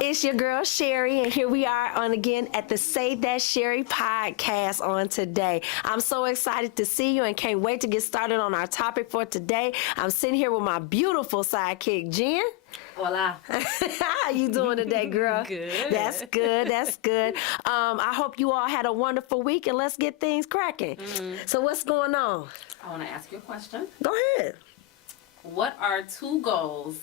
It's your girl Sherry, and here we are on again at the Say That Sherry podcast on today. I'm so excited to see you and can't wait to get started on our topic for today. I'm sitting here with my beautiful sidekick, Jen. Hola. How you doing today, girl? Good. That's good. That's good. I hope you all had a wonderful week, and let's get things cracking. So what's going on? I want to ask you a question. Go ahead. What are 2 goals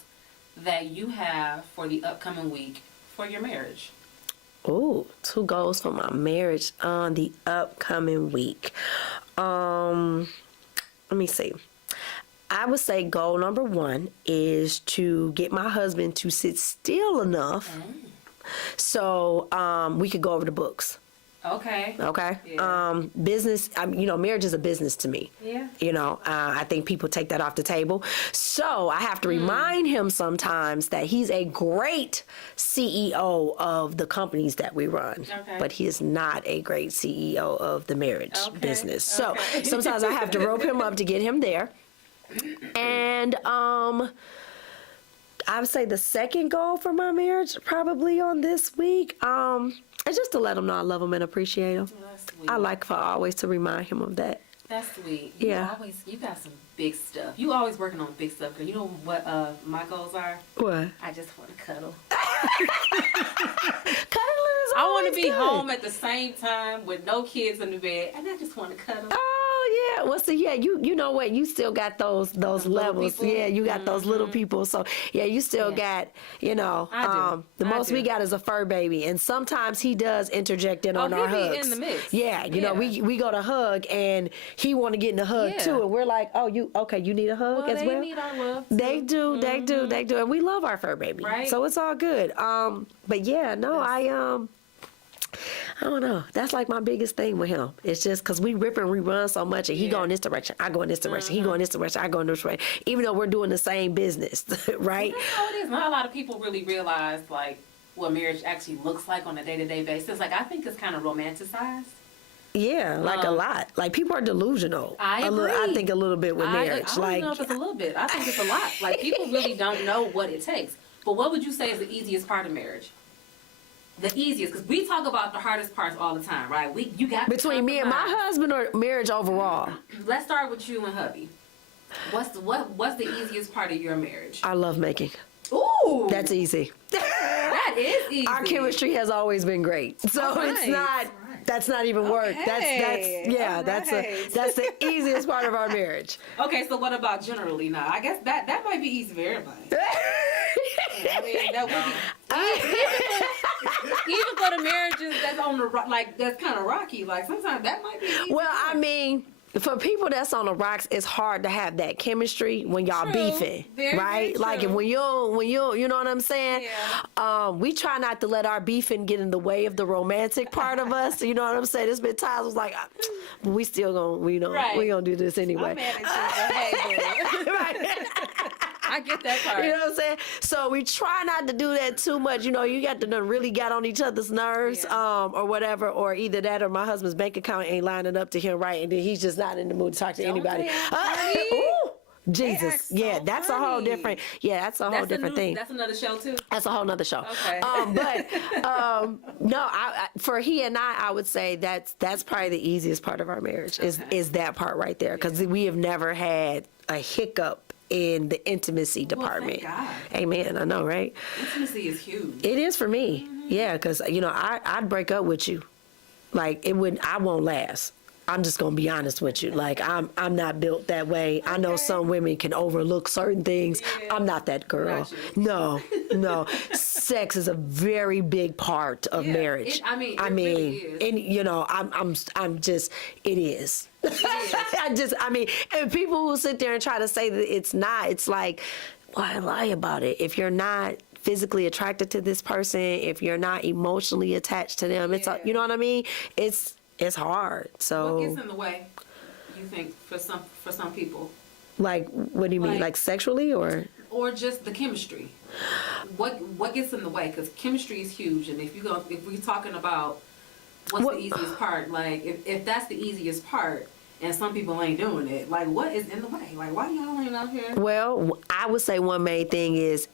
that you have for the upcoming week for your marriage? Oh, 2 goals for my marriage on the upcoming week. Let me see. I would say goal number 1 is to get my husband to sit still enough so we could go over the books. Okay. Okay. Yeah. Business, marriage is a business to me. Yeah. I think people take that off the table. So I have to remind him sometimes that he's a great CEO of the companies that we run, Okay. but he is not a great CEO of the marriage Okay. business. So Okay. sometimes I have to rope him up to get him there. And I would say the second goal for my marriage, probably on this week, is just to let him know I love him and appreciate him. That's sweet. I like for always to remind him of that. That's sweet. Yeah. You got some big stuff. You always working on big stuff. 'Cause you know what my goals are? What? I just want to cuddle. Cuddling is I want always to be good. home at the same time with no kids in the bed, and I just want to cuddle. Oh yeah. Well, so yeah, you know what? You still got those little levels. people? Yeah, you got those little people. So yeah, you still got I do. the I most we do. got is a fur baby, and sometimes he does interject in on he our be hugs. in the mix. Yeah, you know Yeah. we go to hug, and he want to get in the hug Yeah. too, and we're like, oh, you need a hug as they well? need our love. They do, they do, and we love our fur baby, Right. so it's all good. But yeah, no, I don't know. That's like my biggest thing with him. It's just because we rip and rerun so much, and he go in this direction, I go in this direction, he go in this direction, I go in this direction, even though we're doing the same business, right? That's how it is. Not a lot of people really realize like what marriage actually looks like on a day-to-day basis. Like I think it's kind of romanticized. Yeah, like a lot. Like people are delusional. I I agree. think a little bit with marriage. I don't like know if it's a little bit. I think it's a lot. Like people really don't know what it takes. But what would you say is the easiest part of marriage? The easiest, because we talk about the hardest parts all the time, right? You got to between me and my compromise. husband or marriage overall. Let's start with you and hubby. What's the easiest part of your marriage? I love making. Ooh, That's easy. that is easy. Our chemistry has always been great, so it's Alright. not. That's not even work. That's the easiest part of our marriage. Okay, so what about generally now? I guess that might be easy for everybody. I mean, that would be even for the marriages that's on the that's kind of rocky. Like sometimes that might be easy. Well, I mean, for people that's on the rocks, it's hard to have that chemistry when y'all True. beefing, Very, right? very Like true. when you know what I'm saying? Yeah. We try not to let our beefing get in the way of the romantic part of us. You know what I'm saying? There's been times I was like, but we still gonna, Right. we gonna do this anyway. I'm mad at you, but hey, boo. Right. I get that part. You know what I'm saying? So we try not to do that too much. You know, you got to done really got on each other's nerves, Yeah. or whatever, or either that or my husband's bank account ain't lining up to him right, and then he's just not in the mood to talk to Don't anybody. they act funny? Ooh, They Jesus. act so Yeah, that's a whole funny. different. Yeah, that's a whole different thing. That's another show too. That's a whole nother show. Okay. No, for he and I would say that's probably the easiest part of our marriage is that part right there, because we have never had a hiccup in the intimacy department. Thank God. Amen. I know, right? Intimacy is huge. It is for me. Yeah, because I'd break up with you. Like I won't last. I'm just gonna be honest with you. Like I'm not built that way. I know some women can overlook certain things. Yeah. I'm not that girl. Not you. No. Sex is a very big part of Yeah, marriage. it really is. and I'm just it is. And people who sit there and try to say that it's not, it's like, why lie about it? If you're not physically attracted to this person, if you're not emotionally attached to them, it's you know what I mean? It's hard. So What gets in the way? You think for some people, like, what do you mean? Like sexually or just the chemistry? What gets in the way? Because chemistry is huge, and if we're talking about what's the easiest part, like if that's the easiest part, and some people ain't doing it, like what is in the way? Like why y'all ain't out here? Well, I would say one main thing is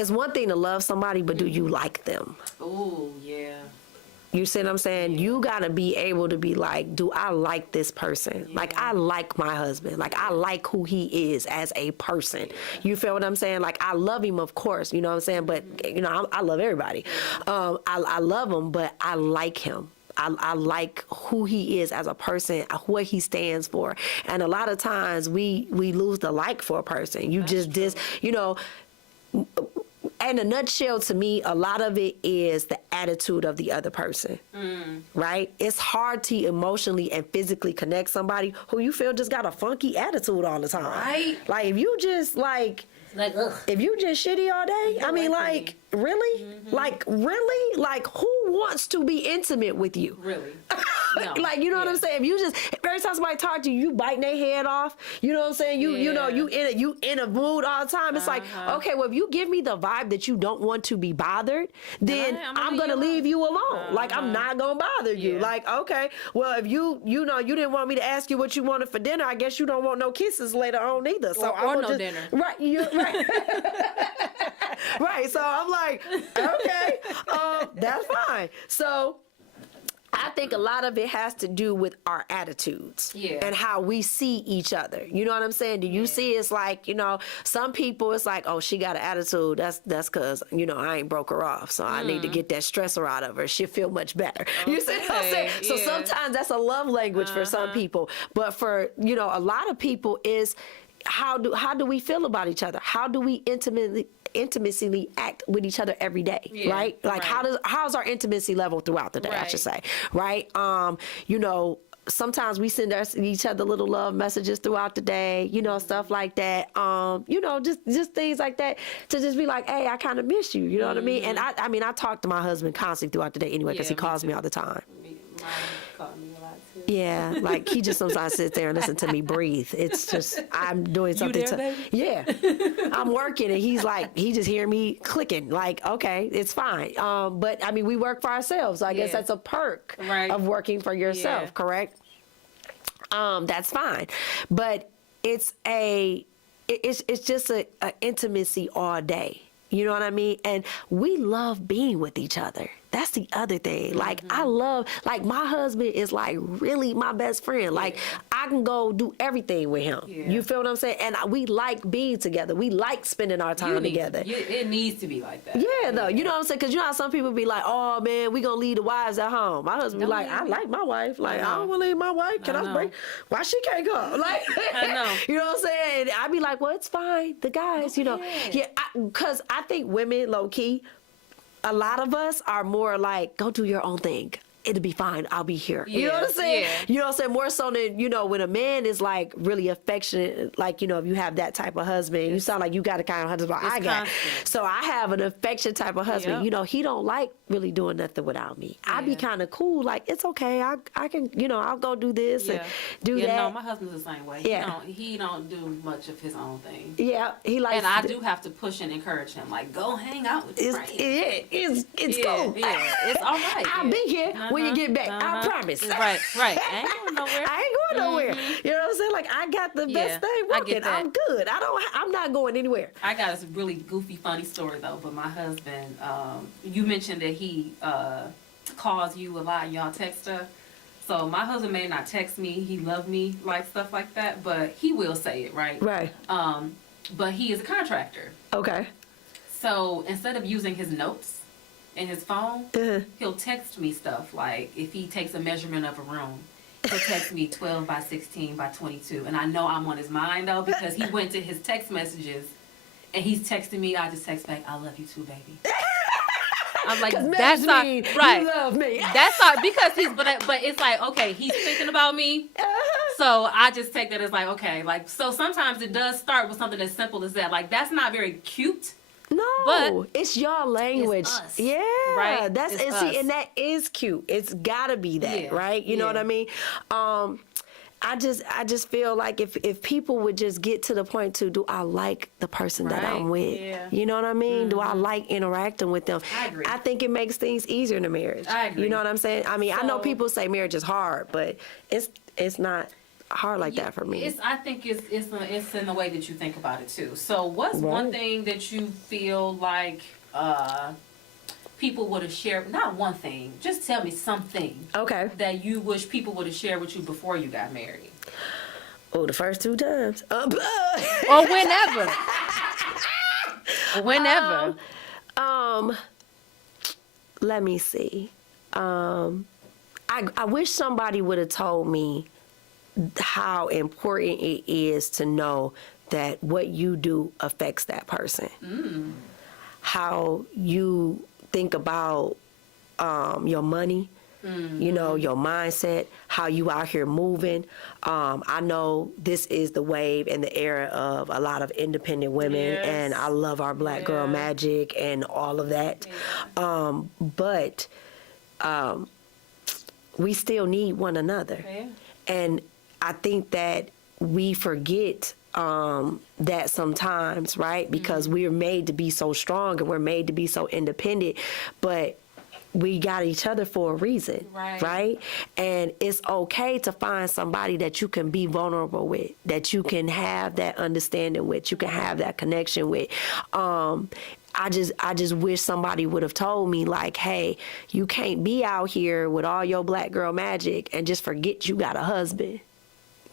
It's one thing to love somebody, but do you like them? Oh, yeah. You see what I'm saying? You got to be able to be like, do I like this person? Like, I like my husband. Like, I like who he is as a person. You feel what I'm saying? Like, I love him, of course, you know what I'm saying? But, you know, I love everybody. I love him, but I like him. I like who he is as a person, what he stands for. And a lot of times we lose the like for a person. You just, you know, in a nutshell, to me, a lot of it is the attitude of the other person, right? It's hard to emotionally and physically connect somebody who you feel just got a funky attitude all the time. Right. Like, if you just, like ugh. if you just shitty all day, I mean, like, really? Like, really? Like, who wants to be intimate with you? Really? No. Like, you know what I'm saying? If you just, every time somebody talk to you, you biting their head off, you know what I'm saying? You know, you in a mood all the time. It's like, okay, well, if you give me the vibe that you don't want to be bothered, then I'm going to leave you alone. Like, I'm not going to bother you. Like, okay, well, if you know, you didn't want me to ask you what you wanted for dinner, I guess you don't want no kisses later on either. So or no dinner. Right, right. Right, so I'm like, okay, that's fine. So I think a lot of it has to do with our attitudes and how we see each other. You know what I'm saying? Do you see it's like, you know, some people it's like, oh, she got an attitude. That's because, you know, I ain't broke her off. So I need to get that stressor out of her. She'll feel much better. You see what I'm saying? So sometimes that's a love language for some people. But for, you know, a lot of people is how do we feel about each other? How do we intimacy act with each other every day, right? Like how's our intimacy level throughout the day, I should say, right? You know, sometimes we send each other little love messages throughout the day, you know, stuff like that. You know, just things like that to just be like, hey, I kind of miss you, you know what I mean? And I mean, I talk to my husband constantly throughout the day anyway because he calls me all the time. Mine called me a lot too. Yeah, like he just sometimes sits there and listen to me breathe. It's just I'm doing something. baby? Yeah, I'm working and he's like he just hear me clicking. Like okay, it's fine. But I mean we work for ourselves. So I guess that's a perk of working for yourself. Correct. That's fine, but it's just a intimacy all day. You know what I mean? And we love being with each other. That's the other thing. Like, I love, like, my husband is, like, really my best friend. Like, I can go do everything with him. You feel what I'm saying? And we like being together. We like spending our time together. It needs to be like that. Yeah, though. You know what I'm saying? Because you know how some people be like, oh, man, we going to leave the wives at home. My husband be like, I like my wife. Like, I don't want to leave my wife. Can I break? Why she can't go? Like, I know. You know what I'm saying? I be like, well, it's fine. The guys, you know. Yeah, because I think women, low-key, a lot of us are more like, go do your own thing. It'll be fine. I'll be here. You know what I'm saying? You know what I'm saying? More so than, you know, when a man is like really affectionate, like, you know, if you have that type of husband, you sound like you got a kind of husband I got. So I have an affection type of husband. You know, he don't like really doing nothing without me. I be kind of cool. Like, it's okay. I can, you know, I'll go do this and do that. No, my husband's the same way. He don't do much of his own thing. Yeah, he likes. And I do have to push and encourage him. Like, go hang out with your friends. It's cool. Yeah, it's all right. I'll be here when you get back. I promise. Right. I ain't going nowhere. I ain't going nowhere. You know what I'm saying? Like, I got the best thing working. I'm good. I'm not going anywhere. I got this really goofy, funny story though. But my husband, you mentioned that he calls you a lot. Y'all text her. So my husband may not text me. He love me, like stuff like that. But he will say it, right? Right. But he is a contractor. Okay. So instead of using his notes in his phone, he'll text me stuff like if he takes a measurement of a room, he'll text me 12 by 16 by 22. And I know I'm on his mind though because he went to his text messages and he's texting me. I just text back, I love you too, baby. I'm like, that's not right. You love me. That's not because but it's like, okay, he's thinking about me. So I just take that as like, okay, like, so sometimes it does start with something as simple as that. Like, that's not very cute. No, but it's your language. It's us, yeah, right? That's it's and, see, and that is cute. It's gotta be that, right? You know what I mean? I just feel like if people would just get to the point to, do I like the person that I'm with? Yeah. You know what I mean? Do I like interacting with them? I agree. I think it makes things easier in a marriage. I agree. You know what I'm saying? I mean, I know people say marriage is hard, but it's not hard like that for me. I think it's in the way that you think about it too. So what's one Right. thing that you feel like people would have shared? Not one thing. Just tell me something Okay. that you wish people would have shared with you before you got married. Oh, the first 2 times. Or whenever. Whenever. Let me see. I wish somebody would have told me how important it is to know that what you do affects that person. How you think about your money, you know, your mindset, how you out here moving. I know this is the wave and the era of a lot of independent women, Yes. and I love our Black Girl Yeah. Magic and all of that. But we still need one another. Yeah. And I think that we forget that sometimes, right? Because we're made to be so strong and we're made to be so independent, but we got each other for a reason, Right. And it's okay to find somebody that you can be vulnerable with, that you can have that understanding with, you can have that connection with. I just wish somebody would have told me, like, hey, you can't be out here with all your Black girl magic and just forget you got a husband.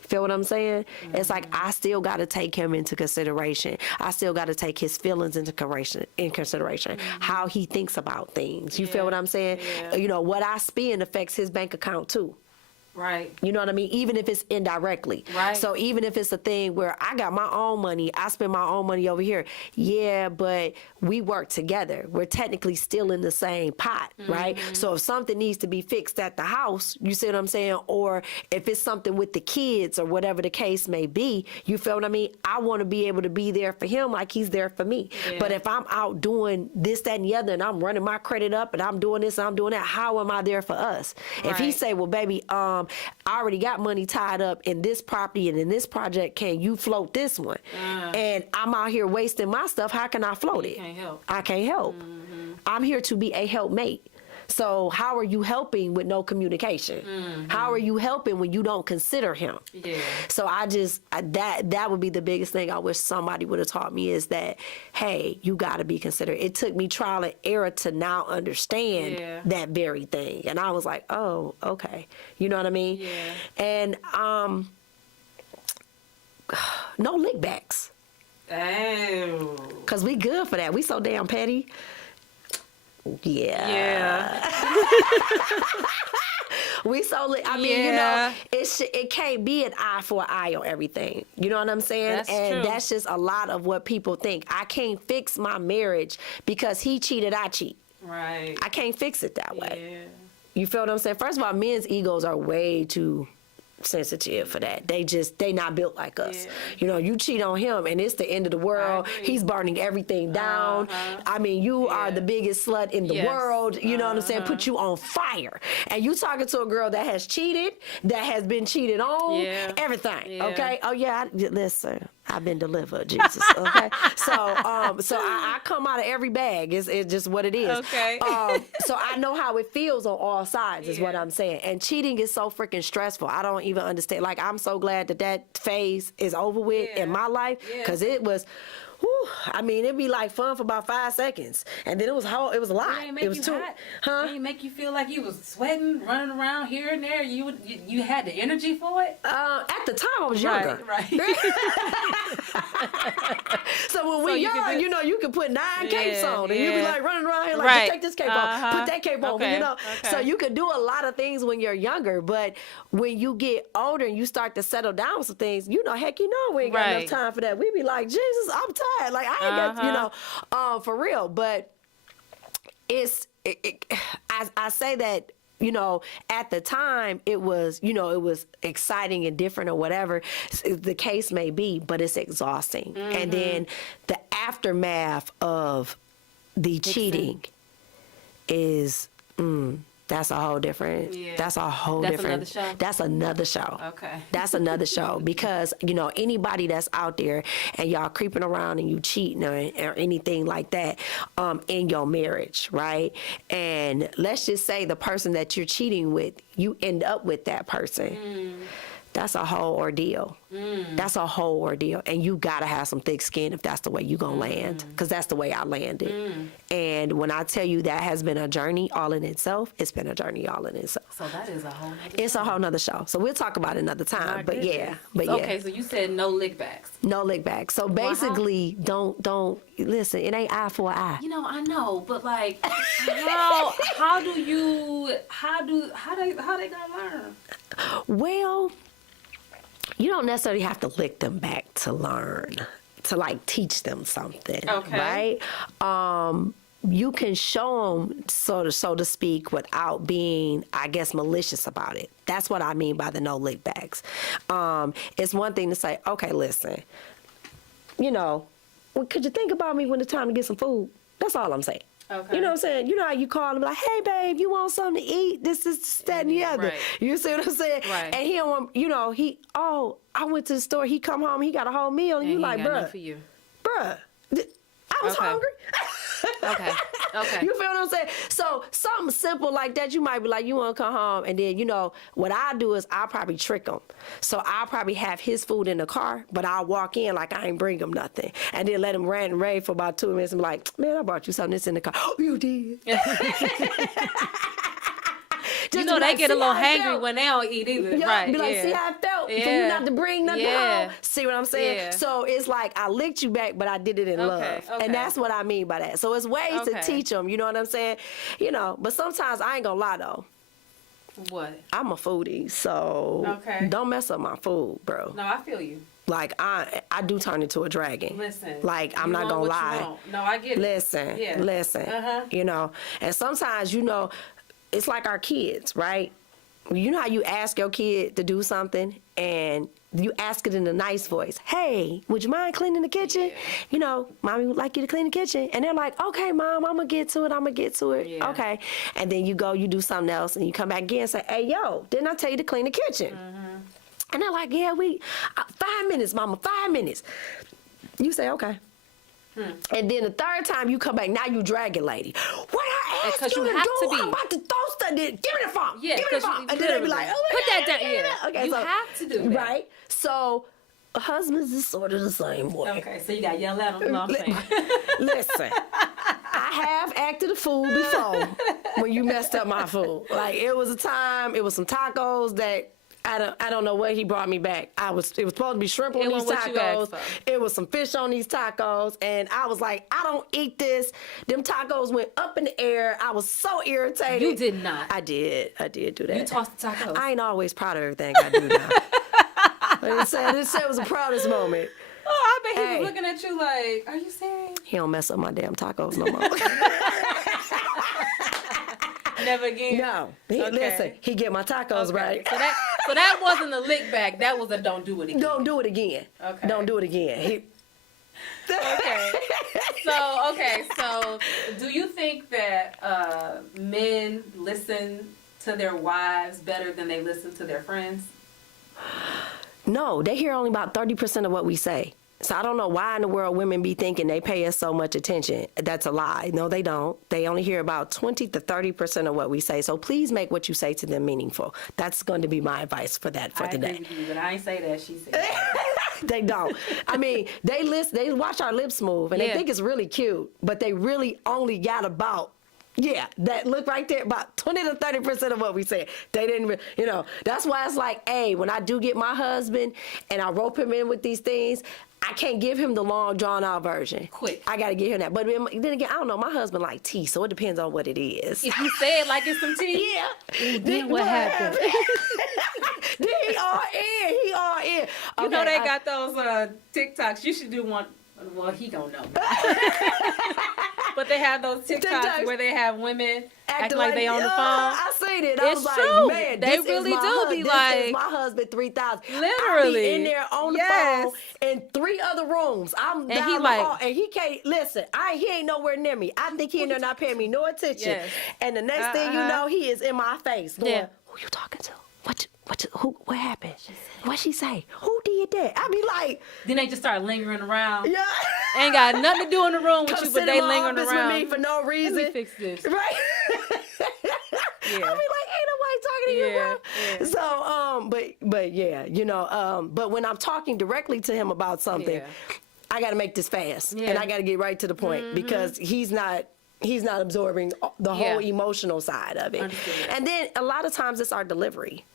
Feel what I'm saying? It's like I still got to take him into consideration. I still got to take his feelings into consideration. How he thinks about things. You feel what I'm saying? Yeah. You know, what I spend affects his bank account too. Right. You know what I mean? Even if it's indirectly. Right. So even if it's a thing where I got my own money, I spend my own money over here. Yeah, but we work together. We're technically still in the same pot, right? So if something needs to be fixed at the house, you see what I'm saying? Or if it's something with the kids or whatever the case may be, you feel what I mean? I want to be able to be there for him like he's there for me. Yeah. But if I'm out doing this, that, and the other, and I'm running my credit up and I'm doing this and I'm doing that, how am I there for us? If he Right. say, well, baby, I already got money tied up in this property and in this project. Can you float this one? And I'm out here wasting my stuff. How can I float it? can't help. I can't help. I'm here to be a helpmate. So how are you helping with no communication? How are you helping when you don't consider him? Yeah. So that would be the biggest thing I wish somebody would have taught me is that, hey, you got to be considerate. It took me trial and error to now understand Yeah. that very thing. And I was like, oh, okay. You know what I mean? Yeah. And no lick backs. Oh. Because we good for that. We so damn petty. Yeah. Yeah. We so I mean, you know, Yeah. it can't be an eye for an eye on everything. You know what I'm saying? That's and true. that's just a lot of what people think. I can't fix my marriage because he cheated, I cheat. Right. I can't fix it that way. Yeah. You feel what I'm saying? First of all, men's egos are way too sensitive for that. They not built like us. Yeah. You know, you cheat on him and it's the end of the world. agree. He's burning everything down. I mean, you are Yeah. the biggest slut in the Yes. world. You know what I'm saying? Put you on fire. And you talking to a girl that has cheated, that has been cheated on, Yeah. everything. Yeah. Okay? Oh yeah, listen. I've been delivered, Jesus. Okay, so I come out of every bag. It's just what it is. Okay. So I know how it feels on all sides. Is what Yeah. I'm saying. And cheating is so freaking stressful. I don't even understand. Like I'm so glad that phase is over with Yeah. in my life Yeah. because it was. Whew, I mean, it'd be like fun for about 5 seconds, and then it was a lot. It ain't make It was you too, hot. huh? It ain't make you feel like you was sweating, running around here and there. You had the energy for it. At the time, I was younger. Right. So when So we you could young, do- you know, you can put 9 capes Yeah, on, and you be yeah. like running around here like, Right. take this cape Uh-huh. off, put that cape on, Okay, you know. okay. So you can do a lot of things when you're younger, but when you get older and you start to settle down with some things, you know, heck, you know, we ain't got Right. enough time for that. We be like, Jesus, I'm tired. Like I ain't got, you know, for real. But I say that, you know, at the time it was, you know, it was exciting and different or whatever the case may be, but it's exhausting. And then the aftermath of the cheating is, that's a whole different, Yeah. that's a whole That's different, another show? that's another show. Okay. That's another show because, you know, anybody that's out there and y'all creeping around and you cheating or anything like that in your marriage, right? And let's just say the person that you're cheating with, you end up with that person. that's a whole ordeal. That's a whole ordeal. And you got to have some thick skin if that's the way you going to land. Because that's the way I landed. And when I tell you that has been a journey all in itself, it's been a journey all in itself. So that is a whole nother It's a whole nother show. So we'll talk about it another time. But yeah. Okay, so you said no lick backs. No lick back. So basically, don't listen. It ain't eye for an eye. You know, I know, but like, how they gonna learn? Well, you don't necessarily have to lick them back to learn, to like teach them something, Okay. right? You can show them, so to speak, without being, I guess, malicious about it. That's what I mean by the no lick backs. It's one thing to say, okay, listen, you know, well, could you think about me when it's time to get some food? That's all I'm saying. Okay. You know what I'm saying? You know how you call him like, hey, babe, you want something to eat? This, that, and the other. Right. You see what I'm saying? Right. And he don't want, you know, I went to the store, he come home, he got a whole meal, and you like, bruh, for you. bruh, I was Okay. hungry. Okay. Okay. You feel what I'm saying? So something simple like that, you might be like, you want to come home, and then, you know, what I do is I'll probably trick him. So I'll probably have his food in the car, but I'll walk in like I ain't bring him nothing, and then let him rant and rave for about 2 minutes and be like, man, I brought you something that's in the car. Oh, you did. You Just know be they like, get a "See little how it hangry felt?" when they don't eat either. Yeah, Right. be like, yeah. see how it felt for you Yeah. not to bring nothing Yeah. home. See what I'm saying? Yeah. So it's like I licked you back, but I did it in love, okay. and that's what I mean by that. So it's ways to Okay. teach them. You know what I'm saying? You know, but sometimes I ain't gonna lie though. What? I'm a foodie, so Okay. don't mess up my food, bro. No, I feel you. Like I do turn into a dragon. Listen. Like I'm you not want gonna what you lie. want. No, I get it. Listen, Yeah. listen. Uh-huh. You know, and sometimes, you know, it's like our kids, right? You know how you ask your kid to do something and you ask it in a nice voice. Hey, would you mind cleaning the kitchen? You know, mommy would like you to clean the kitchen. And they're like, okay, mom, I'm going to get to it. Yeah. Okay. And then you go, you do something else, and you come back again and say, hey, yo, didn't I tell you to clean the kitchen? Mm-hmm. And they're like, yeah, 5 minutes, mama, 5 minutes. You say, okay. And then the third time you come back, now you dragging lady. What I asked 'cause you you to have do, to be. I'm about to throw stuff. Give me the phone. Yeah, give me the 'cause you- phone. And then they be literally. like, oh, Put that down, yeah. yeah. Okay, You so, have to do that. Right. So husbands is sort of the same way. Okay, so you got to yell at them. No, I'm saying. Listen, I have acted a fool before when you messed up my food. Like it was a time, it was some tacos that I don't know what he brought me back. It was supposed to be shrimp on It these wasn't what you asked tacos. for. It was some fish on these tacos, and I was like, I don't eat this. Them tacos went up in the air. I was so irritated. You did not. I did do that. You tossed the tacos. I ain't always proud of everything I do now. I didn't say it was a proudest moment. Oh, I bet he Hey. was looking at you like, are you serious? He don't mess up my damn tacos no more. Never again. No, listen, he get my tacos Okay. right. So that wasn't a lick back. That was a don't do it again. Don't do it again. Okay. Don't do it again. Okay. So do you think that men listen to their wives better than they listen to their friends? No, they hear only about 30% of what we say. So I don't know why in the world women be thinking they pay us so much attention. That's a lie. No, they don't. They only hear about 20 to 30% of what we say. So please make what you say to them meaningful. That's going to be my advice for that for I today. agree with you, but I ain't say that. She said that. They don't. I mean, they watch our lips move and they Yeah. think it's really cute, but they really only got about, that look right there, about 20 to 30% of what we said. They didn't, that's why it's like, hey, when I do get my husband and I rope him in with these things, I can't give him the long, drawn-out version. Quick. I got to give him that. But then again, I don't know. My husband like tea, so it depends on what it is. If you say it like it's some tea. Yeah. Then what happened? Then he all in. You know Okay, they got those TikToks. You should do one. Well, he don't know. But they have those TikToks where they have women acting like they on the phone. I seen it. I It's was like, true. man, They this really is my do be this like- is my husband 3000. I be Literally. in there on the Yes. phone in 3 other rooms. I'm And down he the like- hall, and he can't listen. He ain't nowhere near me. I think he in there not paying me no attention. Yes. And the next thing you know, he is in my face going, Yeah. "Who you talking to? What happened? What she say? Who did that?" I be like, Then they just start lingering around. "Yeah." Ain't got nothing to do in the room with Come you, but sit they in my lingering office around. with me for no Let reason. me fix this. Right? Yeah. I be like, ain't nobody talking you, Yeah, bro. So, but yeah, you know, but when I'm talking directly to him about something, Yeah. I got to make this fast, and Yeah. I got to get right to the point because he's not absorbing the whole Yeah. emotional side of it. Understood. And then a lot of times it's our delivery.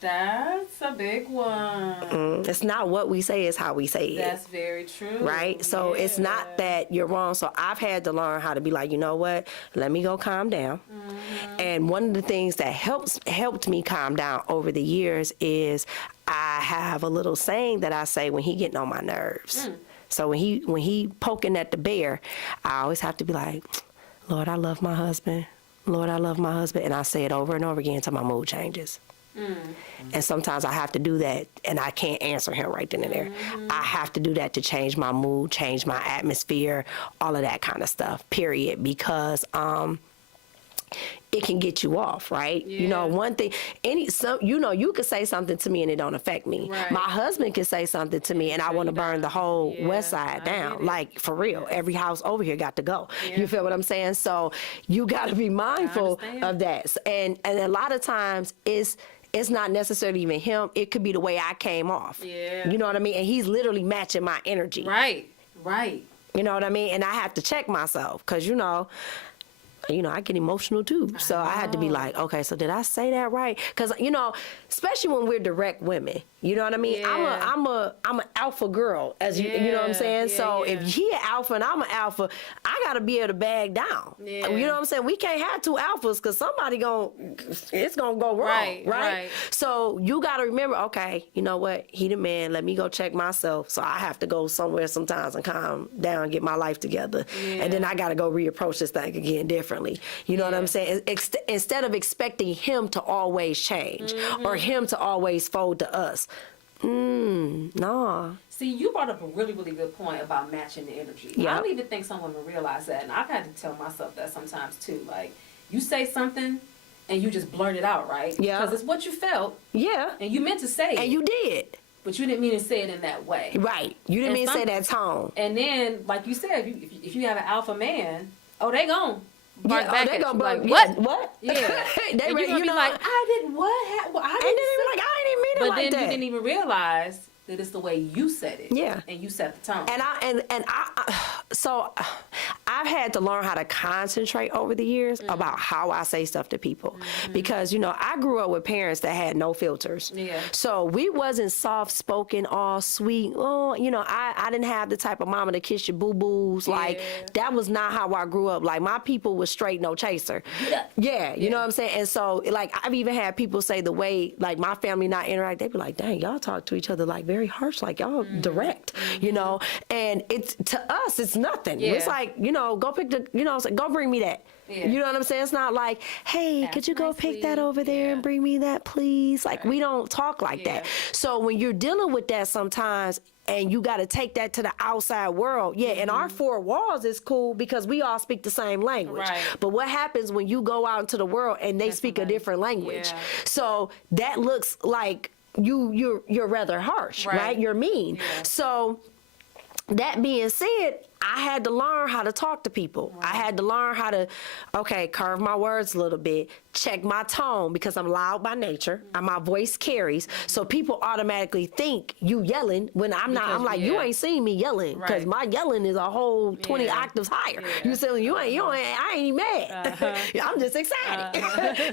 That's a big one. It's not what we say, it's how we say it. That's very true. Right? So it's not that you're wrong. So I've had to learn how to be like, you know what? Let me go calm down. And one of the things that helped me calm down over the years is I have a little saying that I say when he getting on my nerves. So when he poking at the bear, I always have to be like, Lord, I love my husband. Lord, I love my husband. And I say it over and over again until my mood changes. And sometimes I have to do that, and I can't answer him right then and there. I have to do that to change my mood, change my atmosphere, all of that kind of stuff, period, because it can get you off, right? You know, Yeah. one thing, you could say something to me and it don't affect me. Right. My husband can say something to me and I want to burn the whole Yeah, west side I down. get it. Like, for real, every house over here got to go. Yeah. You feel what I'm saying? So you got to be mindful understand. of that. And a lot of times it's not necessarily even him. It could be the way I came off. Yeah. You know what I mean? And he's literally matching my energy. Right. Right. You know what I mean? And I have to check myself because, you know, I get emotional too. So I had to be like, okay, so did I say that right? Because, you know, especially when we're direct women, you know what I mean? Yeah. I'm an alpha girl, as you know what I'm saying? Yeah, So yeah. if he an alpha and I'm an alpha, I got to be able to bag down. Yeah. You know what I'm saying? We can't have two alphas because it's going to go wrong, Right, right? right. So you got to remember, okay, you know what? He the man. Let me go check myself. So I have to go somewhere sometimes and calm down and get my life together. Yeah. And then I got to go reapproach this thing again differently. You know what I'm Yeah. saying? Instead of expecting him to always change or him to always fold to us. Nah. See, you brought up a really, really good point about matching the energy. I Yep. don't even think some women realize that, and I've had to tell myself that sometimes too. Like, you say something and you just blurt it out, right? Yeah. Because it's what you felt, Yeah. and you meant to say it, And you did. but you didn't mean to say it in that way. Right. You didn't And mean to say some- that tone. And then, like you said, if you have an alpha man, oh, they gon' bark Yeah, back they at gonna you. Like, bark- what? yeah, what? Yeah. They And you're ready, gonna you be know, like, I didn't what? Well, I and didn't then they say. be like, I didn't mean it But like then that. you didn't even realize that it's the way you said it. Yeah. And you set the tone. And so I've had to learn how to concentrate over the years about how I say stuff to people, because you know I grew up with parents that had no filters. Yeah. So we wasn't soft spoken, all sweet. Oh, you know, I didn't have the type of mama to kiss your boo boos. Like Yeah. that was not how I grew up. Like my people was straight, no chaser. Yeah, you know what I'm saying. And so like I've even had people say the way like my family not interact. They be like, dang, y'all talk to each other like very harsh, like y'all direct, you know. And it's to us, it's nothing. Yeah. It's like, you know, go pick the, you know, it's like, go bring me that. Yeah. You know what I'm saying? It's not like, hey, Ask could you go pick that nicely. over there Yeah. and bring me that, please? Like, we don't talk like Yeah. that. So when you're dealing with that sometimes, and you got to take that to the outside world. Yeah, and our four walls is cool because we all speak the same language. Right. But what happens when you go out into the world and they speak a somebody- different language? yeah. So that looks like you're rather harsh, Right. right? You're mean. Yeah. So that being said, I had to learn how to talk to people. I had to learn how to, okay, curve my words a little bit, check my tone because I'm loud by nature and my voice carries. So people automatically think you yelling when I'm not. I'm Because- like, you yeah. ain't seen me yelling because Right. my yelling is a whole 20 Yeah. octaves higher. Yeah. You saying I ain't even mad. I'm just excited.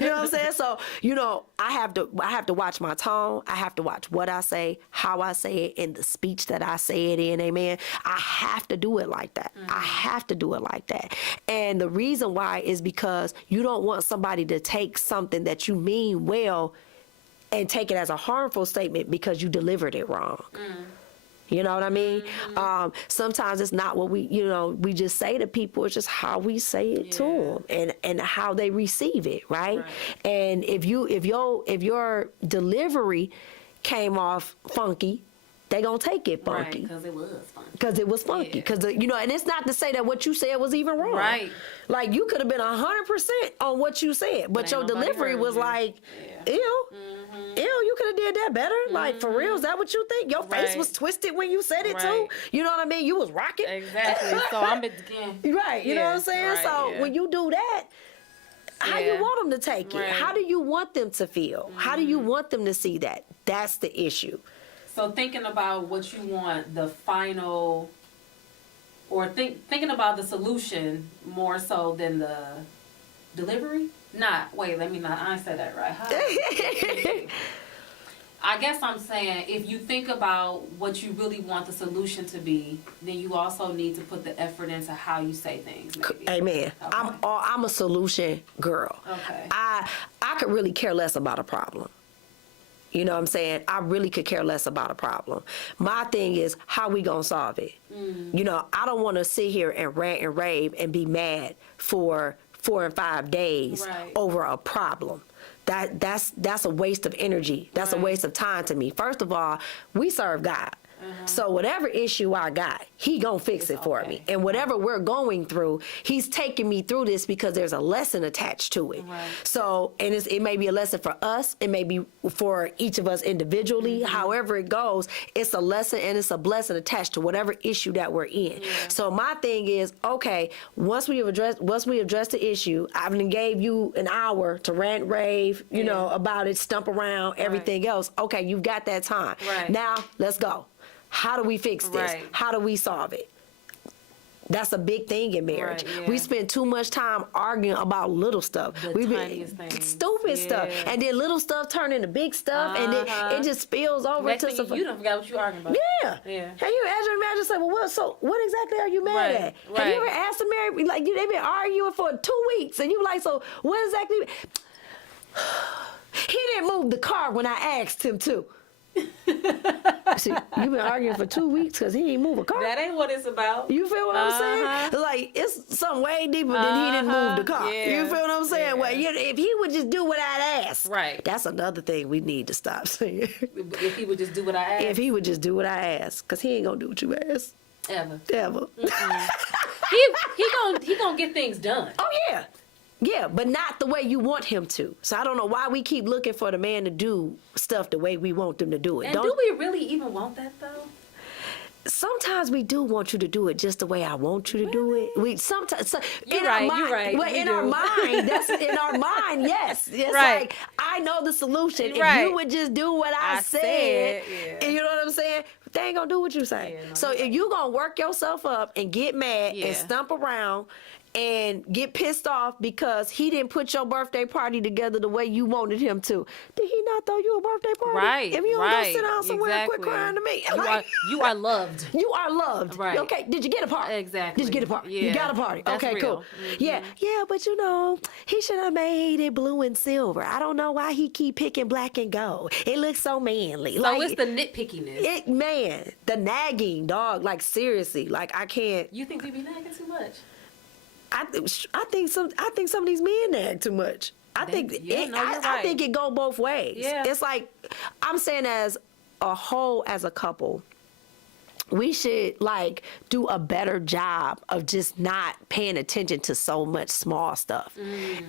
You know what I'm saying? So, you know, I have to watch my tone. I have to watch what I say, how I say it, and the speech that I say it in. Amen. I have to do it like that. I have to do it like that. And the reason why is because you don't want somebody to take something that you mean well and take it as a harmful statement because you delivered it wrong. You know what I mean? Sometimes it's not what we just say to people. It's just how we say it to them and how they receive it, right? And if your delivery came off funky, they gonna take it Right, funky. because it was fun. Because it was funky. Yeah. Because, and it's not to say that what you said was even wrong. Right. Like, you could have been 100% on what you said, but ain't your nobody delivery heard was you. like, Yeah. ew. Ew, you could have did that better. Like, for real, is that what you think? Your face Right. was twisted when you said it, too? Right. You know what I mean? You was rocking. Exactly. So I'm again. Right, you know what I'm saying? Right, So yeah. when you do that, how Yeah. you want them to take it. Right. How do you want them to feel? How do you want them to see that? That's the issue. So thinking about what you want the final, or thinking about the solution more so than the delivery. I ain't said that right. I guess I'm saying if you think about what you really want the solution to be, then you also need to put the effort into how you say things. Maybe. Amen. Okay. I'm a solution girl. Okay. I could really care less about a problem. You know what I'm saying? I really could care less about a problem. My thing is, how we gonna solve it? You know, I don't want to sit here and rant and rave and be mad for 4 and 5 days Right. over a problem. That's a waste of energy. That's a Right. waste of time to me. First of all, we serve God. So whatever issue I got, he gonna fix it for me. okay. And whatever we're going through, he's taking me through this because there's a lesson attached to it. Right. So, and it may be a lesson for us. It may be for each of us individually. However it goes, it's a lesson and it's a blessing attached to whatever issue that we're in. So my thing is, okay, once we address the issue, I've gave you an hour to rant, rave, you know, about it, stump around, everything else. Okay, you've got that time. Right. Now let's go. How do we fix this? Right. How do we solve it? That's a big thing in marriage. Right, yeah. We spend too much time arguing about little stuff. The We've tiniest things. stupid stuff, Yeah. and then little stuff turn into big stuff, and it just spills over Next into thing you don't forget what you arguing about. Yeah. Yeah. Have you ever imagine say, well, what exactly are you mad Right, at? Have right. you ever asked a married, like, they've been arguing for 2 weeks, and you like, so what exactly? He didn't move the car when I asked him to. See, you've been arguing for 2 weeks because he didn't move a car. That ain't what it's about. You feel what I'm Uh-huh. saying? Like, it's something way deeper than he didn't move the car. Yeah. You feel what I'm saying? Yeah. Well, if he would just do what I'd ask. Right. That's another thing we need to stop saying. If he would just do what I asked. If he would just do what I ask. Because he ain't going to do what you ask. Ever. Ever. He gonna get things done. Oh, yeah. Yeah, but not the way you want him to. So I don't know why we keep looking for the man to do stuff the way we want them to do it. And do we really even want that though? Sometimes we do want you to do it just the way I want you to do it. We sometimes You're right, you're right, Well, we in do. our mind, that's in our mind. Yes, it's Right. like I know the solution. If Right. you would just do what I said, yeah. and you know what I'm saying, they ain't gonna do what you say. Yeah, no, So you're if you gonna work yourself up and get mad Yeah. and stump around and get pissed off because he didn't put your birthday party together the way you wanted him to, did he not throw you a birthday party? Right. If you don't right. go sit down somewhere and quit exactly. crying to me, You are loved. you are loved. Right. Okay. Did you get a party? Exactly. Did you get a party? You Yeah. got a party. That's okay, real. cool. Yeah. Yeah, but you know, he should have made it blue and silver. I don't know why he keep picking black and gold. It looks so manly. So it's the nitpickiness. the nagging, dog. Like seriously, like I can't. You think we be nagging too much? I think some of these men nag too much. I think yeah, no, you're I right. think it go both ways. Yeah. It's like I'm saying as a whole, as a couple, we should like do a better job of just not paying attention to so much small stuff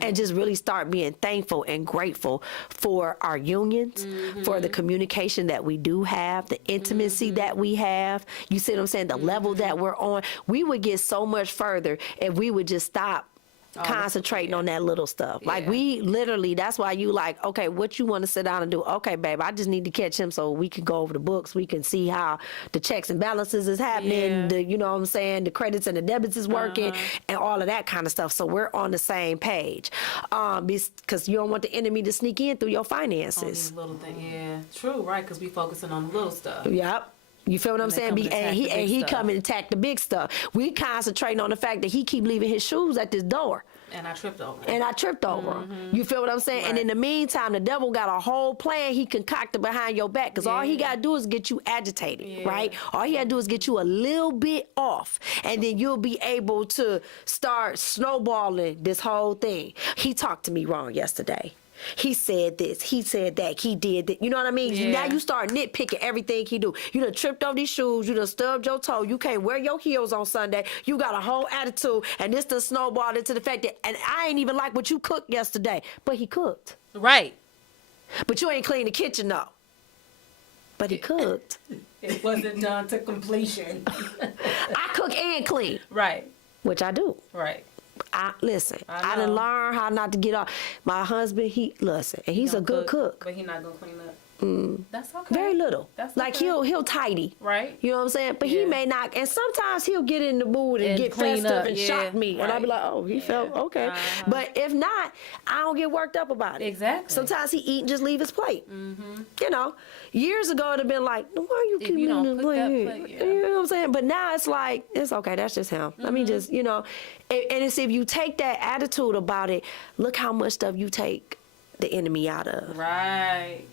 and just really start being thankful and grateful for our unions, for the communication that we do have, the intimacy that we have. You see what I'm saying? The level that we're on. We would get so much further if we would just stop concentrating on that little stuff. Like Yeah. we literally, that's why you like, okay, what you want to sit down and do? Okay, babe, I just need to catch him so we can go over the books. We can see how the checks and balances is happening. Yeah. The, you know what I'm saying? The credits and the debits is working and all of that kind of stuff. So we're on the same page. Because you don't want the enemy to sneak in through your On finances. these little things. Yeah, true, right? Because we focusing on the little stuff. Yep. You feel what I'm they saying? come and attack the big He stuff. come and attack the big stuff. We concentrating on the fact that he keep leaving his shoes at this door. And I tripped over. And I tripped over him. You feel what I'm saying? And Right. in the meantime, the devil got a whole plan he concocted behind your back. Because all he Yeah. got to do is get you agitated, Yeah. right? All he got to do is get you a little bit off. And then you'll be able to start snowballing this whole thing. He talked to me wrong yesterday. He said this, he said that, he did that. You know what I mean? Yeah. Now you start nitpicking everything he do. You done tripped over these shoes, you done stubbed your toe, you can't wear your heels on Sunday, you got a whole attitude, and this done snowballed into the fact that, and I ain't even like what you cooked yesterday, but he cooked. Right. But you ain't clean the kitchen though. But he cooked. It wasn't done to completion. I cook and clean, Right, which I do. right. Listen, I I done know. learned how not to get off. My husband, and he's a Gonna good cook. but he not gonna clean up. That's okay. Very little. That's Like okay. he'll tidy. Right. You know what I'm saying? But he Yeah. may not. And sometimes he'll get in the mood and And get clean festive up, and yeah, shock me, and I'll be right. like, oh, he felt okay. Uh-huh. But if not, I don't get worked up about it. Exactly. Sometimes he eat and just leave his plate. You know, years ago it'd have been like, why are you If keeping you don't the put plate that here? plate, yeah. You know what I'm saying? But now it's like, it's okay. That's just him. Let me just, you know, and it's if you take that attitude about it, look how much stuff you take the enemy out of. Right.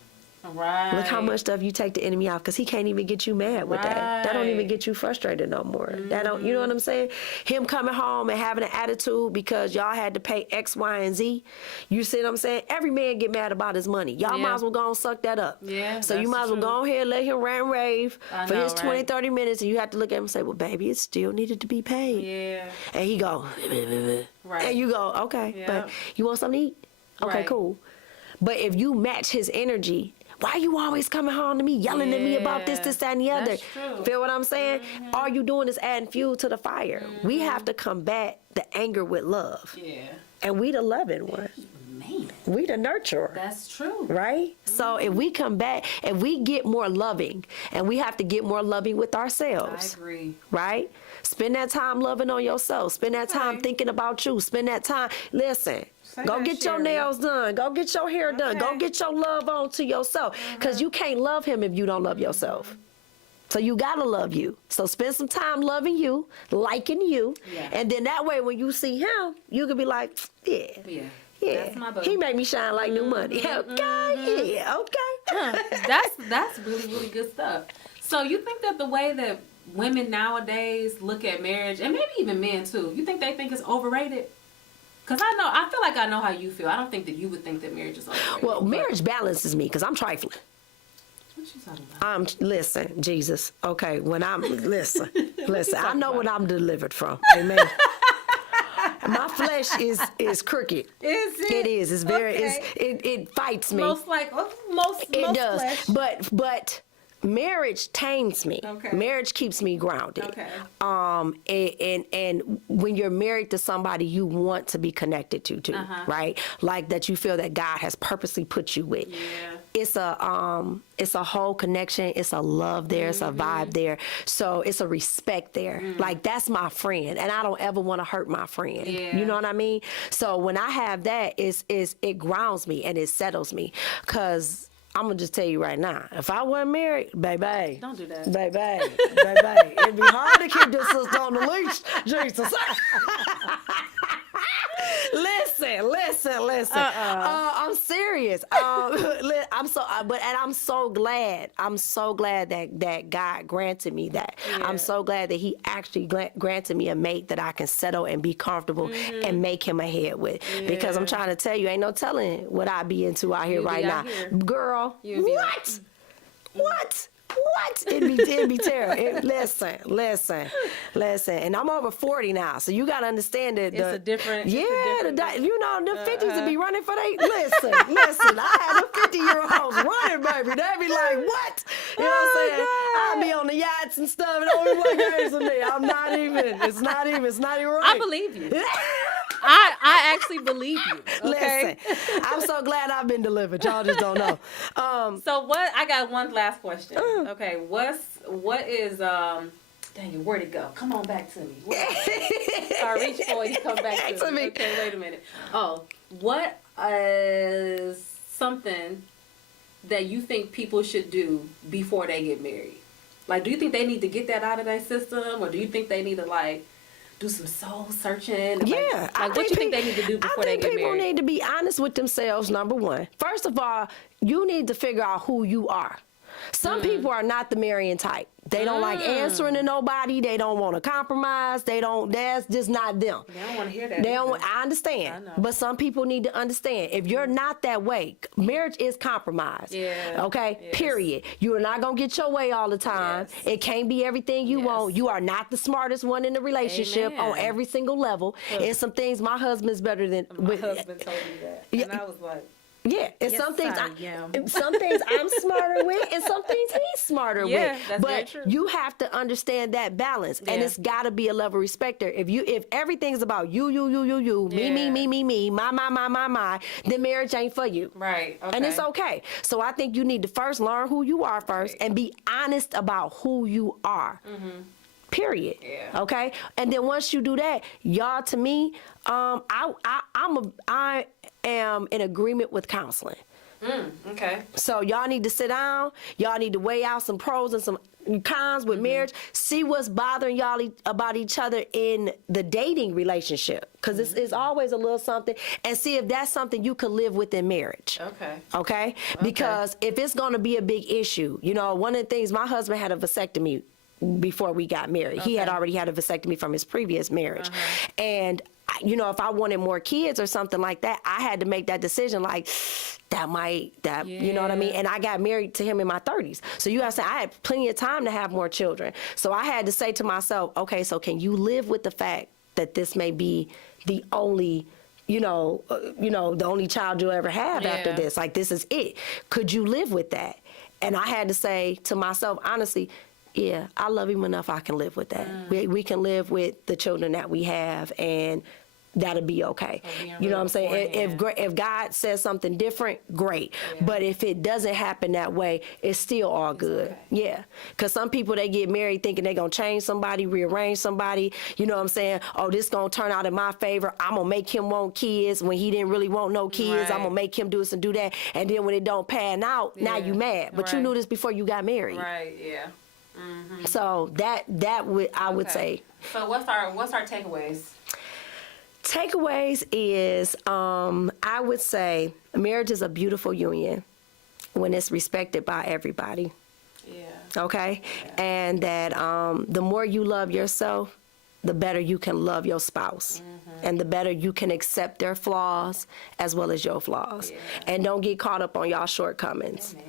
Right. Look how much stuff you take the enemy out, because he can't even get you mad with that. That don't even Right. get you frustrated no more. That don't, you know what I'm saying? Him coming home and having an attitude because y'all had to pay X, Y, and Z. You see what I'm saying? Every man get mad about his money. Y'all Yeah. might as well go and suck that up. Yeah, So you that's might as well the go ahead and let him rant and rave I for know, his 20, right? 30 minutes, and you have to look at him and say, well, baby, it still needed to be paid. Yeah. And he go, Right. and you go, okay, Yeah. but you want something to eat? Okay, Right. cool. But if you match his energy, why you always coming home to me, yelling at me about this, Yeah. this, that, and the other? That's true. Feel what I'm saying? All you doing is adding fuel to the fire. We have to combat the anger with love. Yeah. And we the loving one. Man. We the nurturer. That's true. Right? So if we combat, if we get more loving, and we have to get more loving with I ourselves. agree. Right? Spend that time loving on yourself. Spend that time Okay. thinking about you. Spend that time. Listen, Say go that, get your Sherry. nails done. Go get your hair done. Go Okay. get your love on to yourself. Because you can't love him if you don't love yourself. So you gotta love you. So spend some time loving you, liking you, Yeah. and then that way when you see him, you can be like, yeah. Yeah. Yeah, That's my boo. he made me shine like new money. Okay, yeah, okay. That's really, really good stuff. So you think that the way that women nowadays look at marriage, and maybe even men too, you think they think it's overrated? Because I feel like I know how you feel. I don't think that you would think that marriage is overrated. Well, but marriage balances me because I'm trifling. What you talking about? Listen, Jesus. Okay, when I'm listen. I know what I'm delivered from. Amen. My flesh is crooked. Is it? It is. It's very. Okay. It fights me. Most It does. flesh. But marriage tames me. Okay. Marriage keeps me grounded. Okay. And when you're married to somebody you want to be connected to, right? Like that you feel that God has purposely put you with. Yeah. It's a whole connection. It's a love there. It's a vibe there. So it's a respect there. Like that's my friend, and I don't ever want to hurt my friend. Yeah. You know what I mean? So when I have that, it grounds me and it settles me. Cause I'm gonna just tell you right now, if I wasn't married, baby, Don't do that. baby, it'd be hard to keep this sister on the leash. Jesus. Listen. I'm serious. I'm so glad. I'm so glad that God granted me that. Yeah. I'm so glad that He actually granted me a mate that I can settle and be comfortable and make him ahead with. Because I'm Yeah. trying to tell you, ain't no telling what I be into out here You be right out now, here. girl. You be like, What? What? It'd be terrible. Listen. And I'm over 40 now, so you gotta understand that. It's a different- Yeah, it's a different- you know, the 50s to be running for they. Listen. I had the 50-year-olds running, baby. They be like, what? You know what I'm saying? I be on the yachts and stuff, and only one games with me. I'm not even. It's not even right. I believe you. I actually believe you. Okay. Listen, I'm so glad I've been delivered. Y'all just don't know. So what? I got one last question. Okay. What is dang it, where'd it go? Come on back to me. I reach for it, you come back to me. Okay, wait a minute. Oh, what is something that you think people should do before they get married? Like, do you think they need to get that out of their system, or do you think they need to like do some soul searching? Yeah. Like what you think they need to do before they get I think people married? need to be honest with themselves, number one. First of all, you need to figure out who you are. Some people are not the marrying type. They don't like answering to nobody. They don't want to compromise. That's just not them. They don't want to hear that. They don't. either. I understand, I know. but some people need to understand. If you're not that way, marriage is compromise. Yeah. Okay. Yes. Period. You are not gonna get your way all the time. Yes. It can't be everything you Yes. want. You are not the smartest one in the relationship Amen. on every single level. It's some things my husband's better than. My husband told me that, and I was like, Yeah, and Yes, some things I am. some things I'm smarter with, and some things he's smarter Yeah, with. that's very But true. you have to understand that balance, and Yeah. it's got to be a level of respect there. If everything's about you, me, my, then marriage ain't for you. Right. Okay. And it's okay. So I think you need to first learn who you are first Right. and be honest about who you are. Period. Yeah. Okay. And then once you do that, y'all, to me, I am in agreement with counseling. Okay. So y'all need to sit down. Y'all need to weigh out some pros and some cons with marriage. See what's bothering y'all about each other in the dating relationship, because it's always a little something, and see if that's something you could live with in marriage. Okay. Because if it's going to be a big issue, one of the things, my husband had a vasectomy before we got married. He had Okay. already had a vasectomy from his previous marriage. And, if I wanted more kids or something like that, I had to make that decision like, you know what I mean? Yeah. And I got married to him in my 30s. So you got to say, I had plenty of time to have more children. So I had to say to myself, okay, so can you live with the fact that this may be the only the only child you'll ever have after Yeah. this? Like, this is it. Could you live with that? And I had to say to myself, honestly, yeah, I love him enough. I can live with that. We can live with the children that we have, and that'll be okay. So being You know real what I'm saying? beforehand. If God says something different, great. But if it doesn't happen that way, it's still all good. okay. Yeah. Because some people, they get married thinking they're going to change somebody, rearrange somebody. You know what I'm saying? Oh, this going to turn out in my favor. I'm going to make him want kids when he didn't really want no kids. Right. I'm going to make him do this and do that. And then when it don't pan out, now Yeah. you mad. But you Right. knew this before you got married. Right. Yeah. So that would, I would Okay. say. So what's our takeaways? Takeaways is, I would say marriage is a beautiful union when it's respected by everybody. Yeah. Okay? And that the more you love yourself, the better you can love your spouse. And the better you can accept their flaws as well as your flaws. Yeah. And don't get caught up on y'all shortcomings. Man.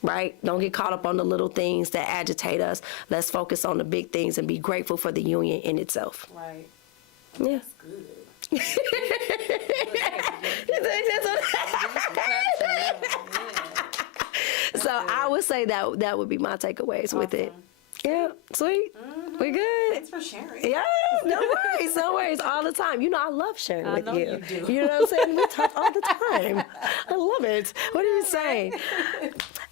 Right? Don't get caught up on the little things that agitate us. Let's focus on the big things and be grateful for the union in itself. Right. Yeah. Good. So I would say that would be my takeaways with it. Yeah, sweet. We good. Thanks for sharing. Yeah, no worries, all the time. I love sharing I with know you. you do. You know what I'm saying? We talk all the time. I love it. What are you saying?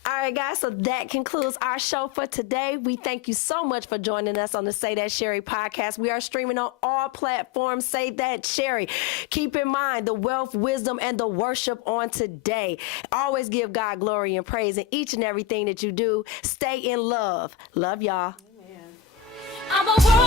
All right, guys, so that concludes our show for today. We thank you so much for joining us on the Say That Sherry podcast. We are streaming on all platforms. Say That Sherry. Keep in mind the wealth, wisdom, and the worship on today. Always give God glory and praise in each and everything that you do. Stay in love. Love y'all. Man. I'm a world